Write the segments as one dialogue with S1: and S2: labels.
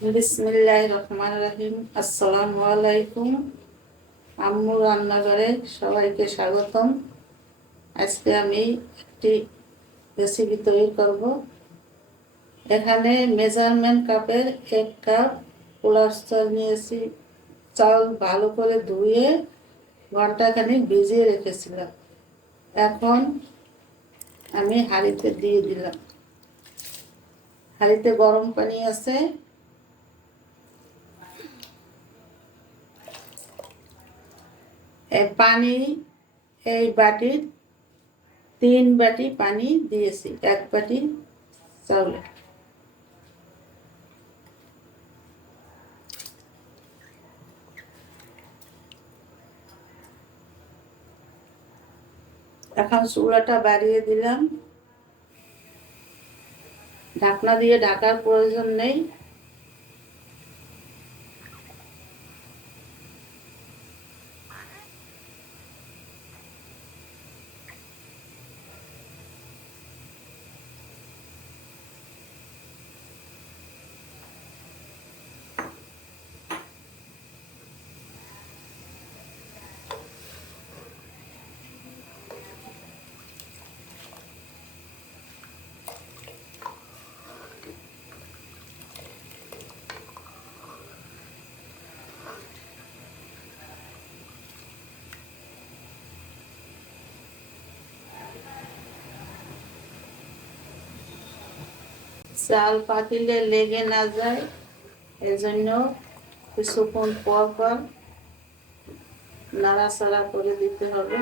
S1: বিসমিল্লাহ রহমান রহিম আসসালামু আলাইকুম। আম্মু রান্নাঘরে সবাইকে স্বাগতম। আজকে আমি একটি রেসিপি তৈরি করব। এখানে মেজারমেন্ট কাপের এক কাপ পোলার চাল নিয়েছি। চাল ভালো করে ধুয়ে ঘন্টাখানিক ভিজিয়ে রেখেছিলাম। এখন আমি হাঁড়িতে দিয়ে দিলাম। হাঁড়িতে গরম পানি আছে। পানি, এই বাটির তিন বাটি পানি দিয়েছি, এক বাটি চাউলে। এখন চুলাটা বাড়িয়ে দিলাম। ঢাকনা দিয়ে ঢাকার প্রয়োজন নেই। চাল পাতিলে লেগে না যায় এজন্য কিছুক্ষণ পর পর নাড়াচাড়া করে দিতে হবে।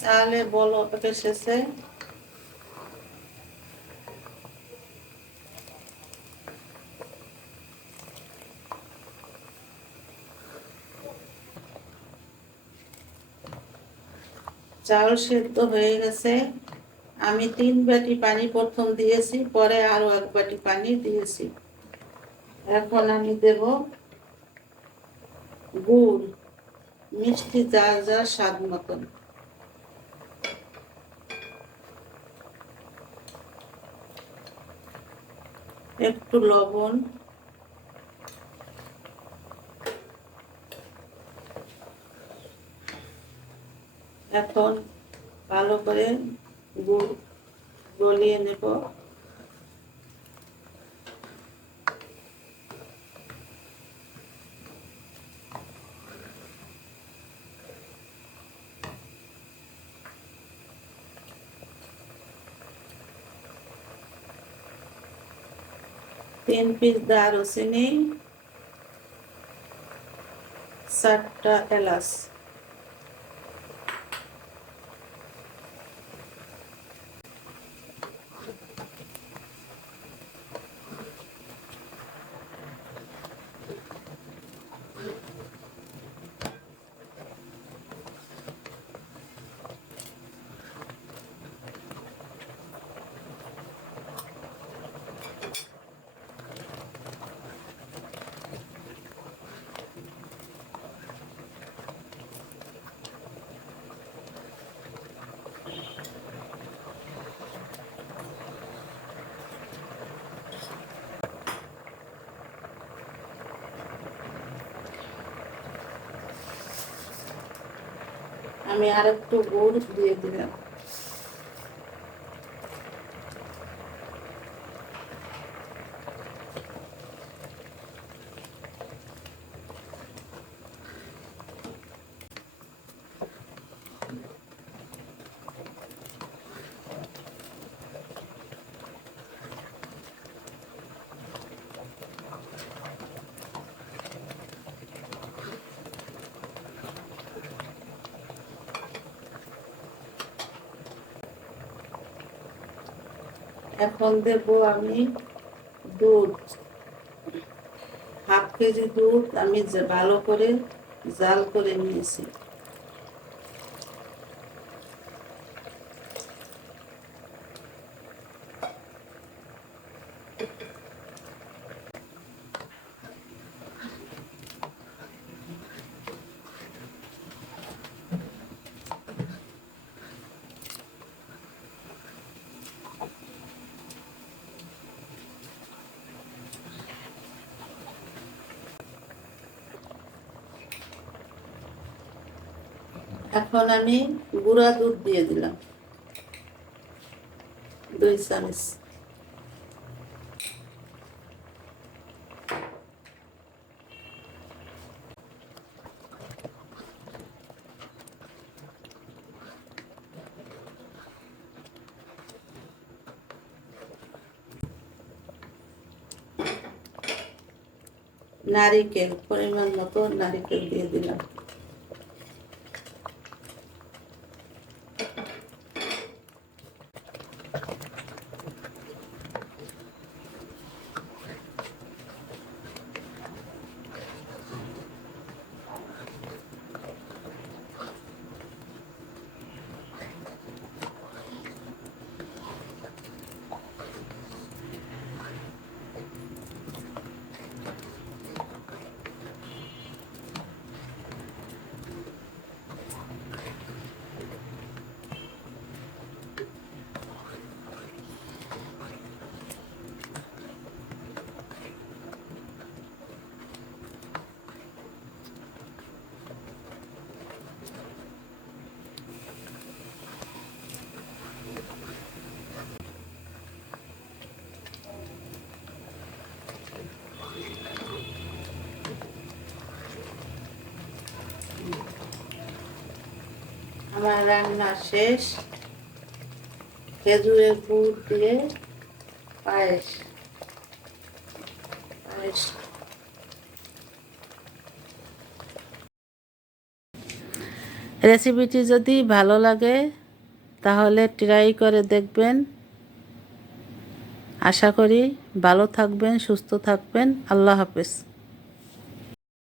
S1: চালে বল এসেছে চাল সেদ্ধ হয়ে গেছে। আমি তিন বাটি পানি প্রথম দিয়েছি, পরে আরও এক বাটি পানি দিয়েছি। এখন আমি দেব গুড়, মিষ্টি যার যার স্বাদ মতন। একটু লবণ। এখন ভালো করে গুড় গলিয়ে নেব। তিন পিস দারুচিনি চারটা এলাচ। আমি আর একটু গুড় দিয়ে দিলাম। এখন দেব আমি দুধ। হাফ কেজি দুধ আমি ভালো করে জাল করে নিয়েছি। এখন আমি গুঁড়া দুধ দিয়ে দিলাম। দুই চামচ। নারিকেল পরিমাণ মতো নারিকেল দিয়ে দিলাম। আমার রান্না শেষ। খেজুরের গুড় দিয়ে পায়েস। পায়েস। রেসিপিটি যদি ভালো লাগে, তাহলে ট্রাই করে দেখবেন। আশা করি ভালো থাকবেন, সুস্থ থাকবেন। আল্লাহ হাফেজ।